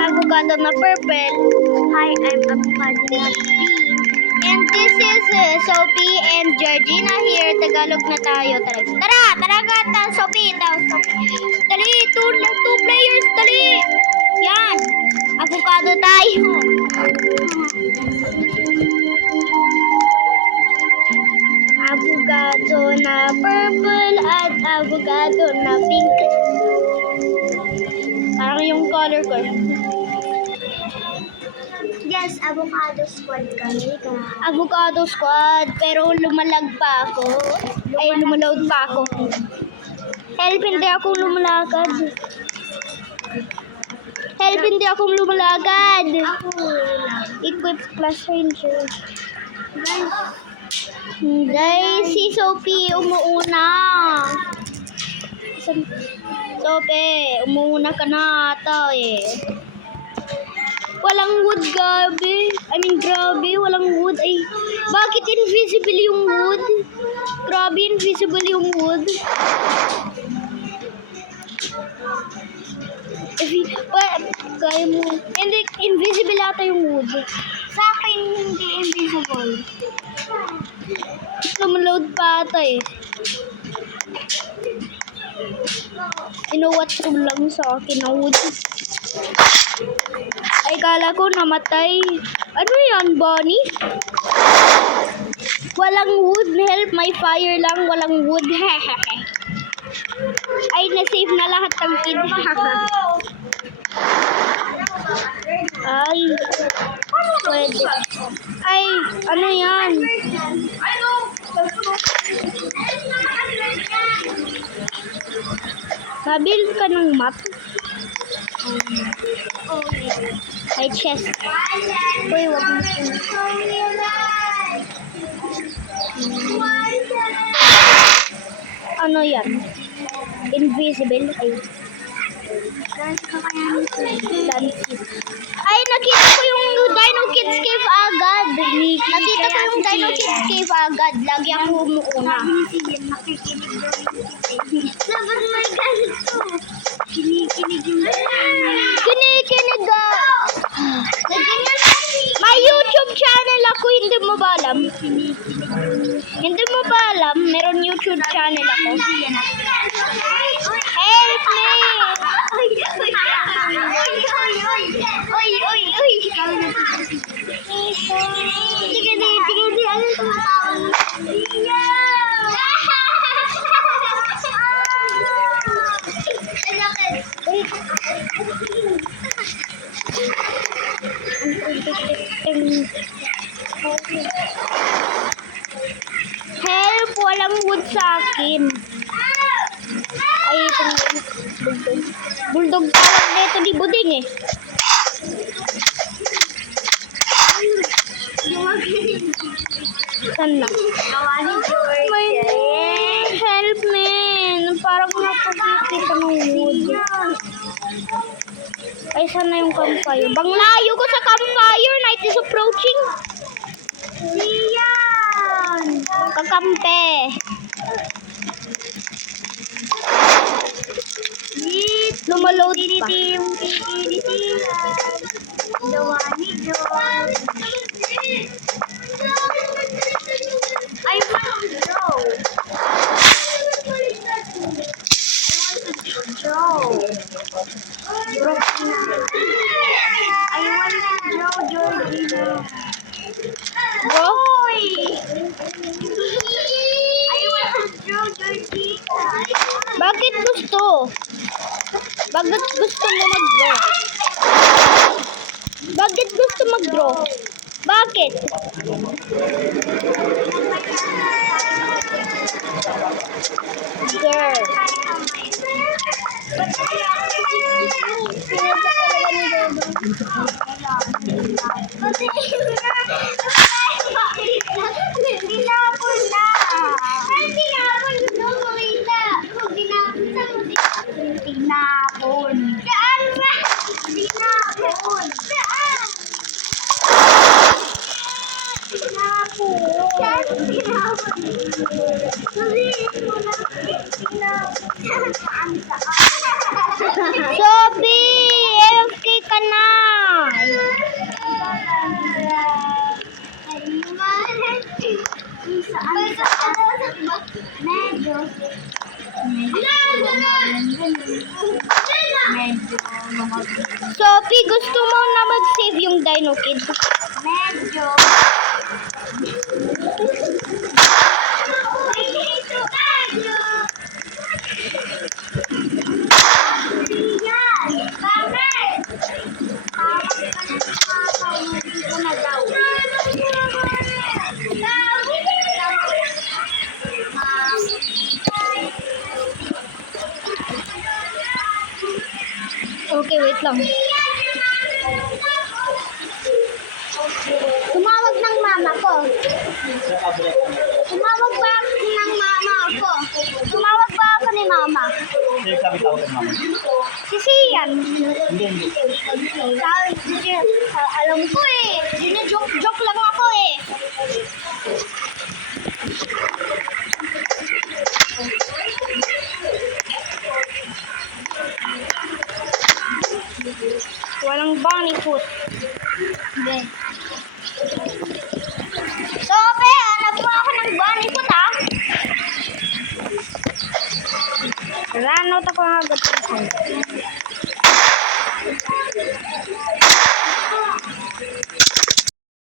avocado na purple. Hi, I'm avocado na green. And this is Sophie and Georgina here. Tagalog na tayo. Tara gata, Sophie. Dali, two players, dali. Yan. Avocado tayo. Avocado na purple at avocado na pink. Parang yung color ko. Yes, avocado squad kami. Avocado squad, pero lumalag pa ako. Ay, lumaload pa ako. Help, hindi ako lumalakad. Help, hindi ako lumalakad. Ako lang. Equip plus ranger. Guys, Guys, si Sophie umuuna. Sophie, umuuna ka na ata eh. Walang wood, grabe, walang wood. Ay, bakit invisible yung wood? Grabe, invisible yung wood. Kaya mo. Hindi, invisible ata yung wood. sa akin hindi invisible. Lumaload pa ata eh. Inuwat ko lang sa akin ang wood. Ay, kala ko namatay. Ano yan, Bonnie? Walang wood. Help, may fire lang. Walang wood. Ay, na-save na lahat ng kid. Ay, pwede. Ay, ano yan? Nabuild ka ng map? Ay, chest. Uy, wag mo siya. Ano yan? Invisible? Ay, Guys, kakayanin ko. Dancy. Ay, nakita ko yung Dino Kids Cave agad. Nakita ko yung Dino Kids Cave agad. Lagi ako umuuna. Sige, nakikinig daw yung Dapat may ganito. Kinikinig yung Kinikinig ka. May YouTube channel ako, hindi mo ba alam? Hindi mo ba alam? Meron YouTube channel ako. Help me! Sige, ano tumatawag? Help! Walang wood sa akin. Ay, itong bulldog. Bulldog tawag nito di buding eh. Saan na? May help me. Parang napagkikita ng wood. Ay, saan na yung campfire? Bang layo ko sa campfire. Night is approaching. Siyan! Kakampe. Lumaload pa. Gawa ni John. I want to go. I want to go, Georgina. Bro? I want to go, Georgina. Bakit gusto? Bakit gusto mo mag-draw? Bakit gusto mag-draw? Bakit? Girl. Tinapon na. Ay, tinapon. Gusto ko makita. Kung tinapon sa tinapon. Saan ba? Tinapon. Saan? Tinapon. Saan tinapon? Sabihin mo na. Tinapon. Saan? Sophie! AFK ka na! Sophie, gusto mo na mag-save yung Dino Kid? Medyo. Yan! Bakit? Tawag ka na sa papa, hindi ko na daw. Okay, wait lang. Tumawag ng mama ko. Tumawag ba ng mama ko? Tumawag ba ako ni mama? Sino sabi tawag ng mama? Si Sian. Hindi. Alam ko eh. Joke lang ako eh. Walang bunny foot. Hindi. Sobe, hanap mo ako ng bunny foot ha? Run out ako agad.